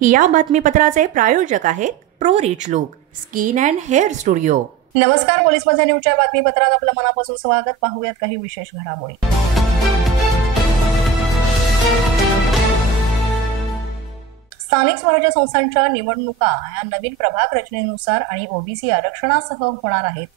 या बातमीपत्राचे प्रायोजक आहेत pro rich look skin and hair studio. नमस्कार, पोलीस माझा न्यूजच्या बातमीपत्रात आपलं मनापासून स्वागत। पाहूयात काही विशेष घडामोडी। स्थानिक स्वराज्य संस्थांच्या निवडणुका या नवीन प्रभाग रचनेनुसार आणि ओबीसी आरक्षणासह होणार आहेत।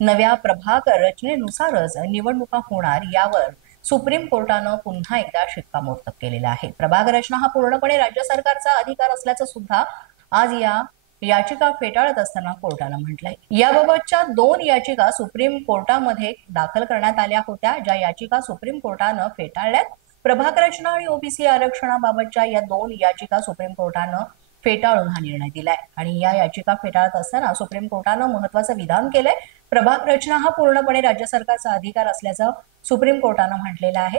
नव्या प्रभाग रचनेनुसारच निवडणुका होणार यावर सुप्रीम कोर्टानं पुन्हा एकदा शिक्कामोर्तब केलेला आहे। प्रभाग रचना हा पूर्णपणे राज्य सरकारचा अधिकार असल्याचं सुद्धा आज या याचिका फेटाळत असताना कोर्टानं म्हटलंय। याबाबतच्या 2 याचिका सुप्रीम कोर्टामध्ये दाखल करण्यात आल्या होत्या, ज्या याचिका सुप्रीम कोर्टानं फेटाळल्यात। प्रभाग रचना आणि ओबीसी आरक्षणाबाबतच्या या 2 याचिका सुप्रीम कोर्टानं फेटाळून हा निर्णय दिलाय आणि या याचिका फेटाळत असताना सुप्रीम कोर्टानं महत्त्वाचं विधान केलंय। प्रभाग रचना हा पूर्णपणे राज्य सरकारचा अधिकार असल्याचं सुप्रीम कोर्टानं म्हटलेलं आहे।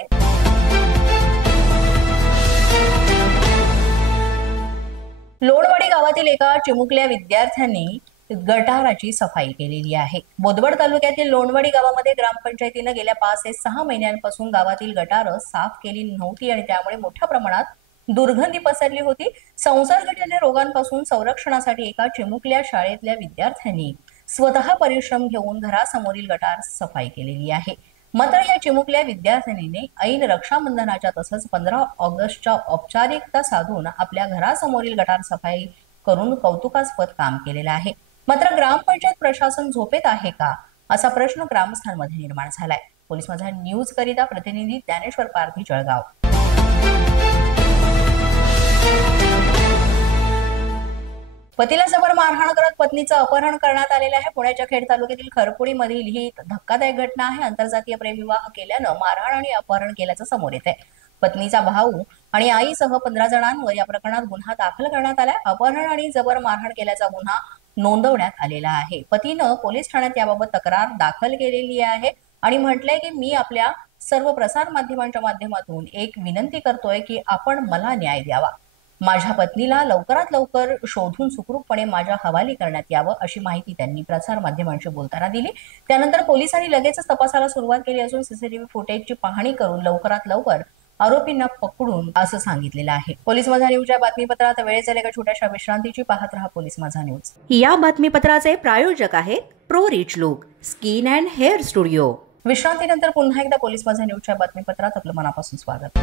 लोणवाडी गावातील एका चिमुकल्या विद्यार्थ्यांनी गटाराची सफाई केलेली आहे। बोदवड तालुक्यातील लोणवाडी गावामध्ये ग्रामपंचायतीने गेल्या 5 ते 6 महिन्यांपासून गावातील गटार साफ केली नव्हती आणि त्यामुळे मोठ्या प्रमाणात दुर्गंधी पसरली होती। संसर्गजन्य रोगांपासून संरक्षणासाठी एका चिमुकल्या शाळेतल्या विद्यार्थ्यांनी स्वतः परिश्रम घेऊन घरासमोरील गटार सफाई केलेली आहे। मात्र या चिमुकल्या विद्यार्थिनीने ऐन रक्षाबंधनाच्या तसंच 15 ऑगस्टच्या औपचारिकता साधून आपल्या घरासमोरील गटार सफाई करून कौतुकास्पद काम केलेलं आहे। मात्र ग्रामपंचायत प्रशासन झोपेत आहे का, असा प्रश्न ग्रामस्थांमध्ये निर्माण झालाय। पोलीस माझा न्यूज करिता प्रतिनिधी ज्ञानेश्वर पारधी, जळगाव। पतीला जबर मारहाण करत पत्नीचं अपहरण करण्यात आलेलं आहे। पुण्याच्या खेड तालुक्यातील खरपुडी मधील ही धक्कादायक घटना आहे। आंतरजातीय प्रेमविवाह केल्यानं मारहाण आणि अपहरण केल्याचं समोर येत आहे। पत्नीचा भाऊ आणि आईसह 15 जणांवर या प्रकरणात गुन्हा दाखल करण्यात आलाय। अपहरण आणि जबर मारहाण केल्याचा गुन्हा नोंदवण्यात आलेला आहे। पतीनं पोलीस ठाण्यात याबाबत तक्रार दाखल केलेली आहे आणि म्हटलंय की मी आपल्या सर्व प्रसार माध्यमांच्या माध्यमातून एक विनंती करतोय की आपण मला न्याय द्यावा। माझ्या पत्नीला लवकरात लवकर शोधून सुखरूपपणे माझ्या हवाली करण्यात यावं, अशी माहिती त्यांनी प्रसार माध्यमांशी बोलताना दिली। त्यानंतर पोलिसांनी लगेचच तपासाला सुरुवात केली असून सीसीटीव्ही फुटेजची पाहणी करून लवकरात लवकर आरोपींना पकडून असं सांगितलेलं आहे। पोलीस माझा न्यूजच्या बातमीपत्रात वेळ झाली एका छोट्याशा विश्रांतीची। पाहत रहा पोलीस माझा न्यूज। या बातमीपत्राचे प्रायोजक आहेत pro rich look skin and hair studio. विश्रांतीनंतर पुन्हा एकदा पोलीस माझा न्यूजच्या बातमीपत्रात आपलं मनापासून स्वागत।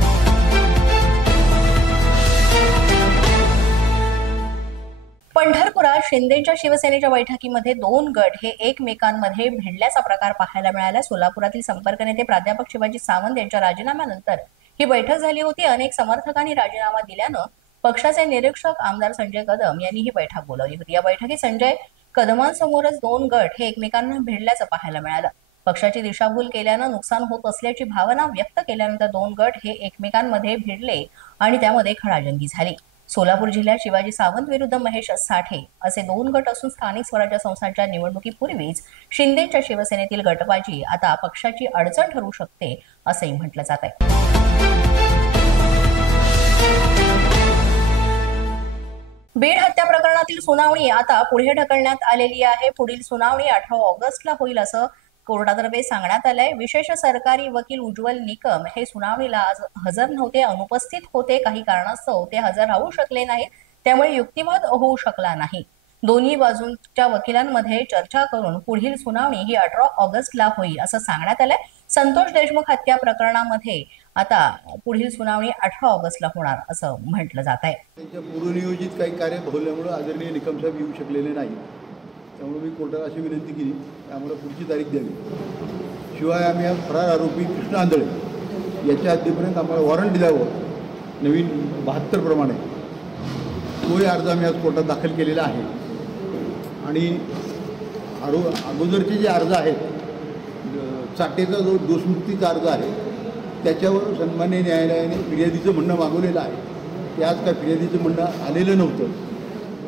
पंढरपुरात शिंदेच्या शिवसेनेच्या बैठकीमध्ये 2 गट हे एकमेकांमध्ये भिडल्याचा प्रकार पाहायला मिळाला। सोलापुरातील संपर्क नेते प्राध्यापक शिवाजी सावंत यांच्या राजीनाम्यानंतर ही बैठक झाली होती। अनेक समर्थकांनी राजीनामा दिल्यानं पक्षाचे निरीक्षक आमदार संजय कदम यांनी ही बैठक बोलावली होती। या बैठकीत संजय कदमांसमोरच 2 गट हे एकमेकांना भिडल्याचं पाहायला मिळालं। पक्षाची दिशाभूल केल्यानं नुकसान होत असल्याची भावना व्यक्त केल्यानंतर 2 गट हे एकमेकांमध्ये भिडले आणि त्यामध्ये खडाजंगी झाली। सोलापूर जिल्ह्यात शिवाजी सावंत विरुद्ध महेश साठे असे 2 गट असून स्थानिक स्वराज्य संस्थांच्या निवडणुकीपूर्वीच शिंदेच्या शिवसेनेतील गटबाजी आता पक्षाची अडचण ठरू शकते, असंही म्हटलं जात आहे। बीड हत्या प्रकरणातील सुनावणी आता पुढे ढकलण्यात आलेली आहे। पुढील सुनावणी 18 ऑगस्टला होईल असं कोर्टातर्फे सांगण्यात आलंय। विशेष सरकारी वकील उज्ज्वल निकम हे सुनावणीला आज हजर नव्हते, अनुपस्थित होते। काही कारणास्तव ते हजर राहू शकले नाहीत, त्यामुळे युक्तिवाद होऊ शकला नाही। दोन्ही बाजूंच्या वकिलांमध्ये चर्चा करून पुढील सुनावणी ही 18 ऑगस्टला होईल असं सांगण्यात आलंय। संतोष देशमुख हत्या प्रकरणामध्ये आता पुढील सुनावणी 18 ऑगस्टला होणार असं म्हटलं जात आहे। त्यांच्या पूर्वनियोजित काही कार्य भोवल्यामुळे आदरणीय निकम साहेब येऊ शकलेले नाही, त्यामुळे मी कोर्टाला अशी विनंती केली की आम्हाला पुढची तारीख द्यावी। शिवाय आम्ही आज फरार आरोपी कृष्ण आंधळे याच्या हद्दीपर्यंत आम्हाला वॉरंट द्यावं नवीन 72 प्रमाणे, तोही अर्ज आम्ही आज कोर्टात दाखल केलेला आहे। आणि अगोदरचे जे अर्ज आहेत, चाटेचा जो दोषमुक्तीचा अर्ज आहे त्याच्यावर सन्मान्य न्यायालयाने फिर्यादीचं म्हणणं मागवलेलं आहे। ते आज काय फिर्यादीचं म्हणणं आलेलं नव्हतं,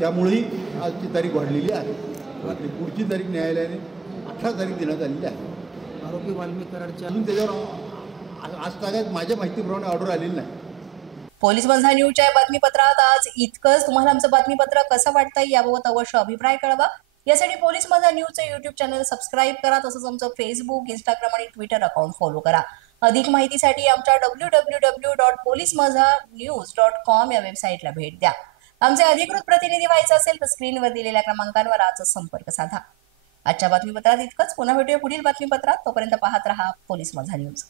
त्यामुळेही आजची तारीख वाढलेली आहे आणि पुढची तारीख न्यायालयाने 18 तारीख देण्यात आलेली आहे। आरोपी वाल्मिक कराडच्या अजून त्याच्यावर आज तागायत माझ्या माहितीप्रमाणे ऑर्डर आलेली नाही। पोलीस माझा न्यूजच्या बातमीपत्रात आज इतकंच। तुम्हाला आमचं बातमीपत्र कसं वाटतंय याबाबत अवश्य अभिप्राय कळवा। यासाठी पोलीस माझा न्यूजचं YouTube चॅनल सबस्क्राईब करा, तसंच आमचं फेसबुक, इंस्टाग्राम आणि ट्विटर अकाउंट फॉलो करा। अधिक माहितीसाठी आमच्या www.polismazanews.com या वेबसाईटला भेट द्या। आमचे अधिकृत प्रतिनिधी व्हायचे असेल तर स्क्रीनवर दिलेल्या क्रमांकांवर आजच संपर्क साधा. आजच्या बातमीपत्रात इतकंच. पुन्हा भेटूया पुढील बातमीपत्रात. तोपर्यंत पाहत रहा पोलीस माझा न्यूज.